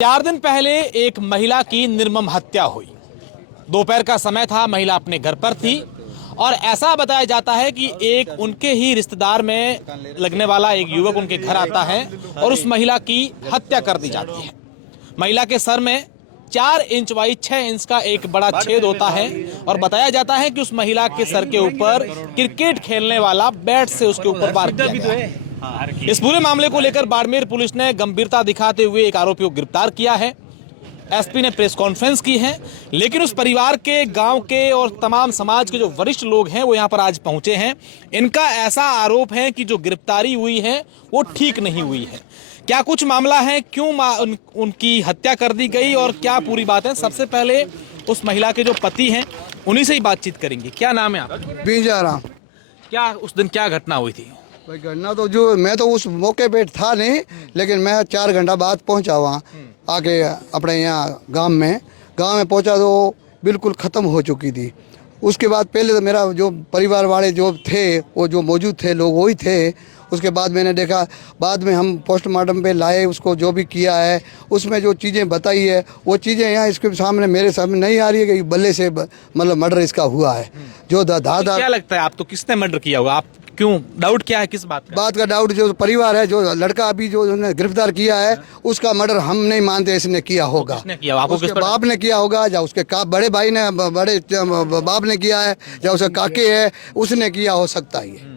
4 दिन पहले एक महिला की निर्मम हत्या हुई। दोपहर का समय था, महिला अपने घर पर थी और ऐसा बताया जाता है कि एक उनके ही रिश्तेदार में लगने वाला एक युवक उनके घर आता है और उस महिला की हत्या कर दी जाती है। महिला के सर में 4 इंच बाई 6 इंच का एक बड़ा छेद होता है और बताया जाता है कि उस महिला के सर के ऊपर क्रिकेट खेलने वाला बैट से उसके ऊपर वार किया गया है। इस पूरे मामले को लेकर बाड़मेर पुलिस ने गंभीरता दिखाते हुए एक आरोपी को गिरफ्तार किया है। एसपी ने प्रेस कॉन्फ्रेंस की है, लेकिन उस परिवार के, गांव के और तमाम समाज के जो वरिष्ठ लोग हैं वो यहां पर आज पहुंचे हैं। इनका ऐसा आरोप है कि जो गिरफ्तारी हुई है वो ठीक नहीं हुई है। क्या कुछ मामला है, क्यों उनकी हत्या कर दी गई और क्या पूरी बात है, सबसे पहले उस महिला के जो पति हैं उन्हीं से ही बातचीत करेंगे। क्या नाम है आपका? बीजाराम। क्या उस दिन क्या घटना हुई थी? भाई घटना तो जो मैं तो उस मौके पे था नहीं, लेकिन मैं 4 घंटा बाद पहुंचा वहाँ आके अपने यहाँ गांव में पहुंचा तो बिल्कुल ख़त्म हो चुकी थी। उसके बाद पहले तो मेरा जो परिवार वाले जो थे वो जो मौजूद थे लोग वही थे। उसके बाद मैंने देखा, बाद में हम पोस्टमार्टम पे लाए, उसको जो भी किया है उसमें जो चीज़ें बताई है वो चीज़ें यहाँ इसके सामने मेरे सामने नहीं आ रही है कि बल्ले से मतलब मर्डर इसका हुआ है। जो दादा क्या लगता है आप तो किसने मर्डर किया होगा? आप क्यों, डाउट क्या है, किस बात का डाउट? जो परिवार है, जो लड़का अभी जो उन्होंने गिरफ्तार किया है उसका मर्डर हम नहीं मानते इसने किया होगा। किसने किया? आपको उसके बाप ने किया होगा, या उसके बड़े भाई ने, बड़े बाप ने किया है, या उसके काके है उसने किया हो सकता है।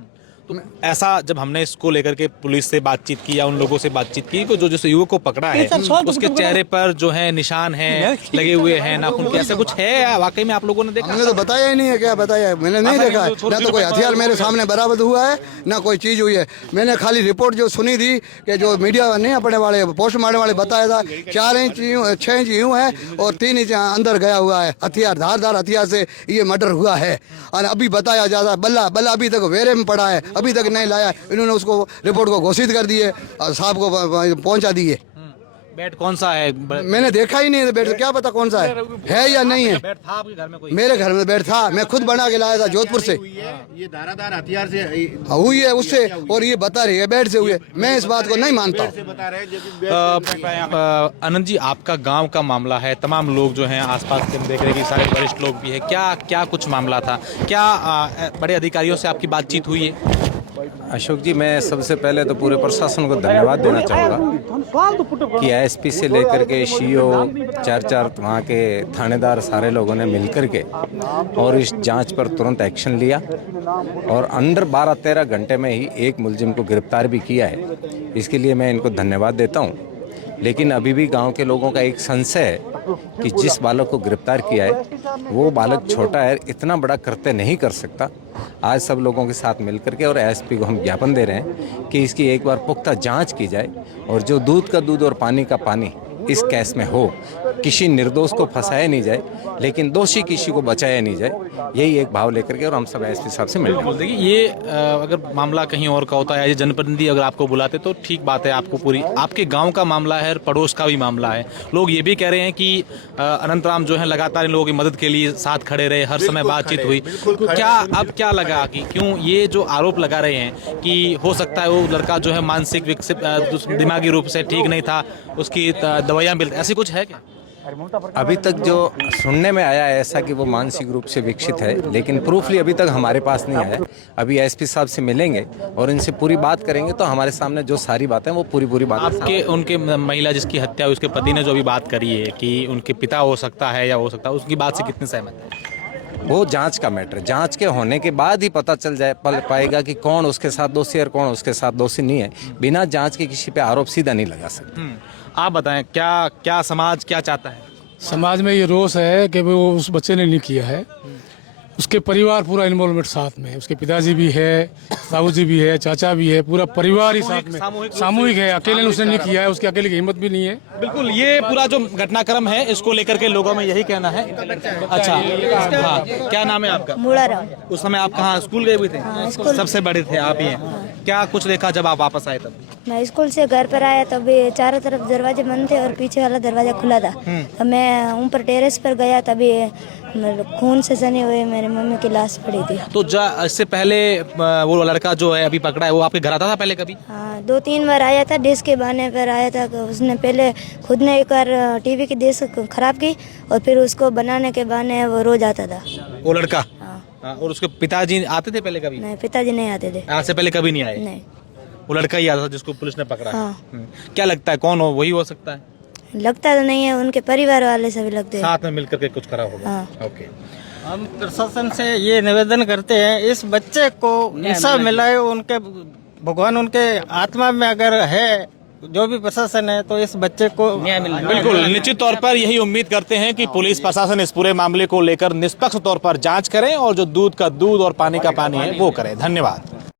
तो ऐसा जब हमने इसको लेकर के पुलिस से बातचीत की या उन लोगों से बातचीत की तो जो युवक को पकड़ा है उसके चेहरे पर जो है निशान है लगे हुए हैं, नाखून के, ऐसा कुछ है वाकई में? आप लोगों ने देखा? हमने तो बताया ही नहीं है। क्या बताया है? मैंने नहीं देखा है, ना तो कोई हथियार मेरे सामने बरामद हुआ है ना कोई चीज़ हुई है। मैंने खाली रिपोर्ट जो सुनी थी कि जो मीडिया नहीं अपने वाले पोस्टमार्टम वाले बताया था 4 इंच 6 इंच यूँ है और 3 इंच अंदर गया हुआ है हथियार, धारदार हथियार से ये मर्डर हुआ है। और अभी बताया जाता है बल्ला अभी तक वेरे में पड़ा है, अभी तक नहीं लाया। इन्होंने उसको रिपोर्ट को घोषित कर दिए और साहब को पहुंचा दिए। बैट कौन सा है? मैंने देखा ही नहीं बैट, क्या पता कौन सा है या नहीं है। बैट था आपके घर में? कोई मेरे घर में बैट था, मैं खुद बना के लाया था जोधपुर से। ये धारादार हथियार से हुई है उससे, और ये बता रही है बैट से हुई है। मैं इस बात को नहीं मानता। आनंद जी, आपका गांव का मामला है, तमाम लोग जो हैं आसपास से देख रहे हैं कि सारे वरिष्ठ लोग भी है, क्या कुछ मामला था? क्या बड़े अधिकारियों से आपकी बातचीत हुई है? अशोक जी, मैं सबसे पहले तो पूरे प्रशासन को धन्यवाद देना चाहूँगा कि एसपी से लेकर के सीओ 4 वहाँ के थानेदार सारे लोगों ने मिलकर के और इस जांच पर तुरंत एक्शन लिया और अंडर 12-13 घंटे में ही एक मुलजिम को गिरफ्तार भी किया है। इसके लिए मैं इनको धन्यवाद देता हूँ। लेकिन अभी भी गांव के लोगों का एक संशय है कि जिस बालक को गिरफ्तार किया है वो बालक छोटा है, इतना बड़ा कृत्य नहीं कर सकता। आज सब लोगों के साथ मिलकर के और एसपी को हम ज्ञापन दे रहे हैं कि इसकी एक बार पुख्ता जांच की जाए और जो दूध का दूध और पानी का पानी इस केस में हो, किसी निर्दोष को फंसाया नहीं जाए लेकिन दोषी किसी को बचाया नहीं जाए, यही एक भाव लेकर के और हम सब एसपी साहब से मिलते। देखिए, ये अगर मामला कहीं और का होता है, ये जनप्रतिनिधि अगर आपको बुलाते तो ठीक बात है, आपको पूरी आपके गांव का मामला है, पड़ोस का भी मामला है। लोग ये भी कह रहे हैं कि अनंतराम जो है लगातार इन लोगों की मदद के लिए साथ खड़े रहे, हर समय बातचीत हुई। क्या अब क्या लगा कि क्यों ये जो आरोप लगा रहे हैं कि हो सकता है वो लड़का जो है मानसिक विकसित, दिमागी रूप से ठीक नहीं था, उसकी दवाइयाँ मिलती, ऐसी कुछ है क्या? अभी तक जो सुनने में आया है ऐसा कि वो मानसिक रूप से विकसित है, लेकिन प्रूफली अभी तक हमारे पास नहीं आया। अभी एसपी साहब से मिलेंगे और इनसे पूरी बात करेंगे तो हमारे सामने जो सारी बातें वो पूरी बात आपके उनके महिला जिसकी हत्या हुई उसके पति ने जो अभी बात करी है कि उनके पिता हो सकता है या हो सकता है, उसकी बात से कितने सहमत है? वो जांच का मैटर, जांच के होने के बाद ही पता चल पाएगा कि कौन उसके साथ दोषी है और कौन उसके साथ दोषी नहीं है। बिना जांच के किसी पे आरोप सीधा नहीं लगा सकते। आप बताएं, क्या समाज क्या चाहता है? समाज में ये रोष है कि वो उस बच्चे ने नहीं किया है, उसके परिवार पूरा इन्वॉल्वमेंट साथ में है, उसके पिताजी भी है, बाबूजी भी है, चाचा भी है, पूरा परिवार ही साथ में सामूहिक है। अकेले ने उसने नहीं किया है, उसकी अकेले की हिम्मत भी नहीं है। बिल्कुल, ये पूरा जो घटनाक्रम है इसको लेकर के लोगों में यही कहना है। अच्छा, हाँ, क्या नाम है आपका? मुड़ाराम। उस समय आप कहाँ स्कूल गए हुए थे? सबसे बड़े थे आप ही हैं। क्या कुछ देखा जब आप वापस आए तब? मैं स्कूल से घर पर आया तब चारों तरफ दरवाजे बंद थे और पीछे वाला दरवाजा खुला था। तब मैं ऊपर टेरेस पर गया, तभी खून से सनी हुए मेरी मम्मी की लाश पड़ी थी। तो इससे पहले वो लड़का जो है अभी पकड़ा है, वो आपके घर आता था पहले कभी? हाँ, 2-3 बार आया था, डिश के बहाने पर आया था। उसने पहले खुद ने एक बार टीवी की डिश खराब की और फिर उसको बनाने के बहाने वो रोज आता था। वो लड़का? हाँ। और उसके पिताजी आते थे पहले कभी? नहीं, पिताजी नहीं आते थे। आज से पहले कभी नहीं आए? नहीं। वो लड़का ही आता था जिसको पुलिस ने पकड़ा है। हाँ। क्या लगता है कौन हो, वही हो सकता है? लगता तो नहीं है, उनके परिवार वाले सभी लगते हैं। साथ में मिलकर के कुछ करा होगा। हाँ। ओके। हम प्रशासन से ये निवेदन करते हैं, इस बच्चे को इंसाफ मिलाए। उनके भगवान उनके आत्मा में अगर है, जो भी प्रशासन है, तो इस बच्चे को न्याय मिलना। बिल्कुल, निश्चित तौर पर यही उम्मीद करते हैं कि पुलिस प्रशासन इस पूरे मामले को लेकर निष्पक्ष तौर पर जांच करें और जो दूध का दूध और पानी का पानी है वो करे। धन्यवाद।